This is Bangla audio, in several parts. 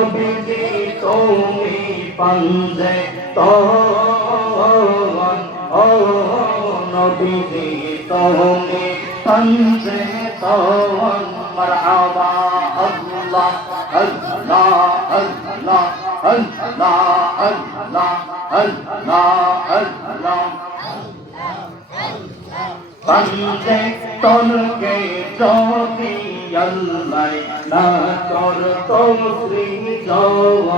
নবীজি তুমি পাঞ্জে তওয়ান ও নবীজি তুমি পাঞ্জে তওয়ান মারহাবা আল্লাহ আল্লাহ আল্লাহ আল্লাহ আল্লাহ আল্লাহ আল্লাহ পাঞ্জে তনকে যদি আল্লাহ না করতো সৃজন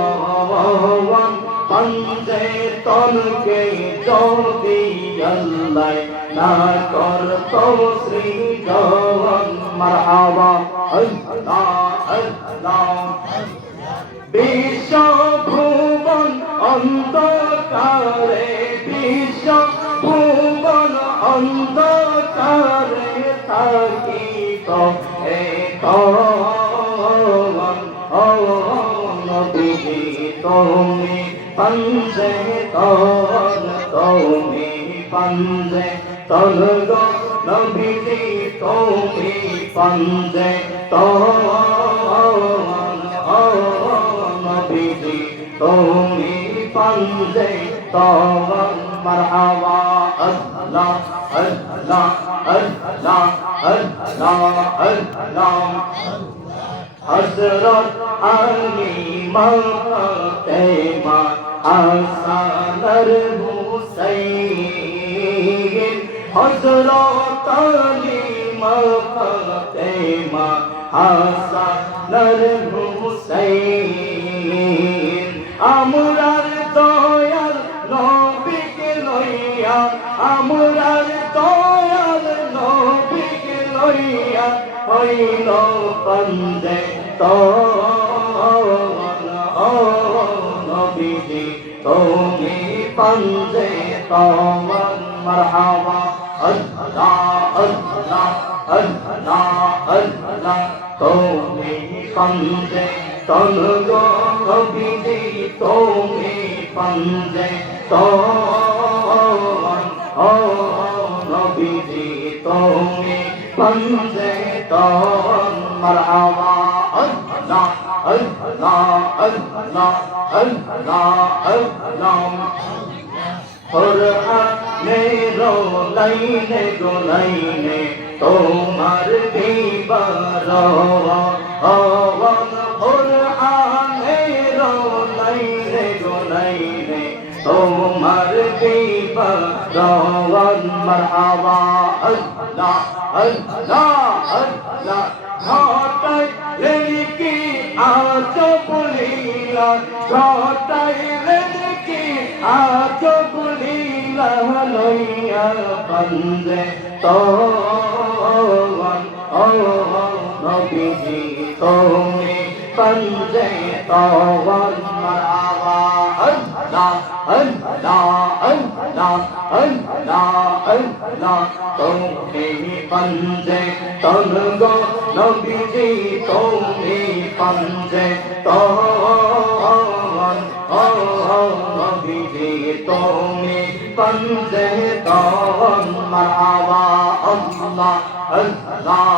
পাঞ্জে তনকে যদি আল্লাহ না করতো সৃজন মারহাবা আল্লাহ আল্লাহ বিশ্ব ভুবন অন্ধকারে বিশ্ব ভুবন অন্ধকারে থাকিত নবীজি তুমি পাঞ্জে তন তুমি পাঞ্জে তন গো নবীজি তুমি পাঞ্জে তন নবীজি তুমি পাঞ্জে তন মারহাবা আল্লাহ আল্লাহ আল্লাহ আল্লাহ আল্লাহ হযরত আলী ফাতেমা হাসান আর হুসাইন হযরত আলী ফাতেমা হাসান আর হুসাইন আমরার দয়াল নবীকে লইয়া আমরার দয়াল নবীকে লইয়া হইল পাঞ্জে তওয়ান ও নবীজি তুমি পাঞ্জে তওয়ান মারহাবা আল্লাহ আল্লাহ আল্লাহ আল্লাহ তুমি পাঞ্জে তন গো নবীজি তুমি পাঞ্জে তওয়ান ও নবীজি তুমি পাঞ্জে তওয়ান মারহাবা আল্লাহ আল্লাহ আল্লাহ আল্লাহ আল্লাহ কুরআনের লাইনে গো লাইনে তোমার বিবরণ কুরআনের লাইনে গো লাইনে তোমার বিবরণ মারহাবা আল্লাহ আল্লাহ আল্লাহ ঘটাইলেন কি আজব লীলা ঘটাইলেন কি আজব লীলা লইয়া পাঞ্জে তওয়ান ও নবীজি তুমি পাঞ্জে তওয়ান মারহাবা আল্লাহ আল্লাহ আল্লাহ আল্লাহ আল্লাহ তুমি পাঞ্জে তন গো নবীজি তুমি পাঞ্জে তওয়ান ও নবীজি তুমি পাঞ্জে তওয়ান মারহাবা আল্লাহ আল্লাহ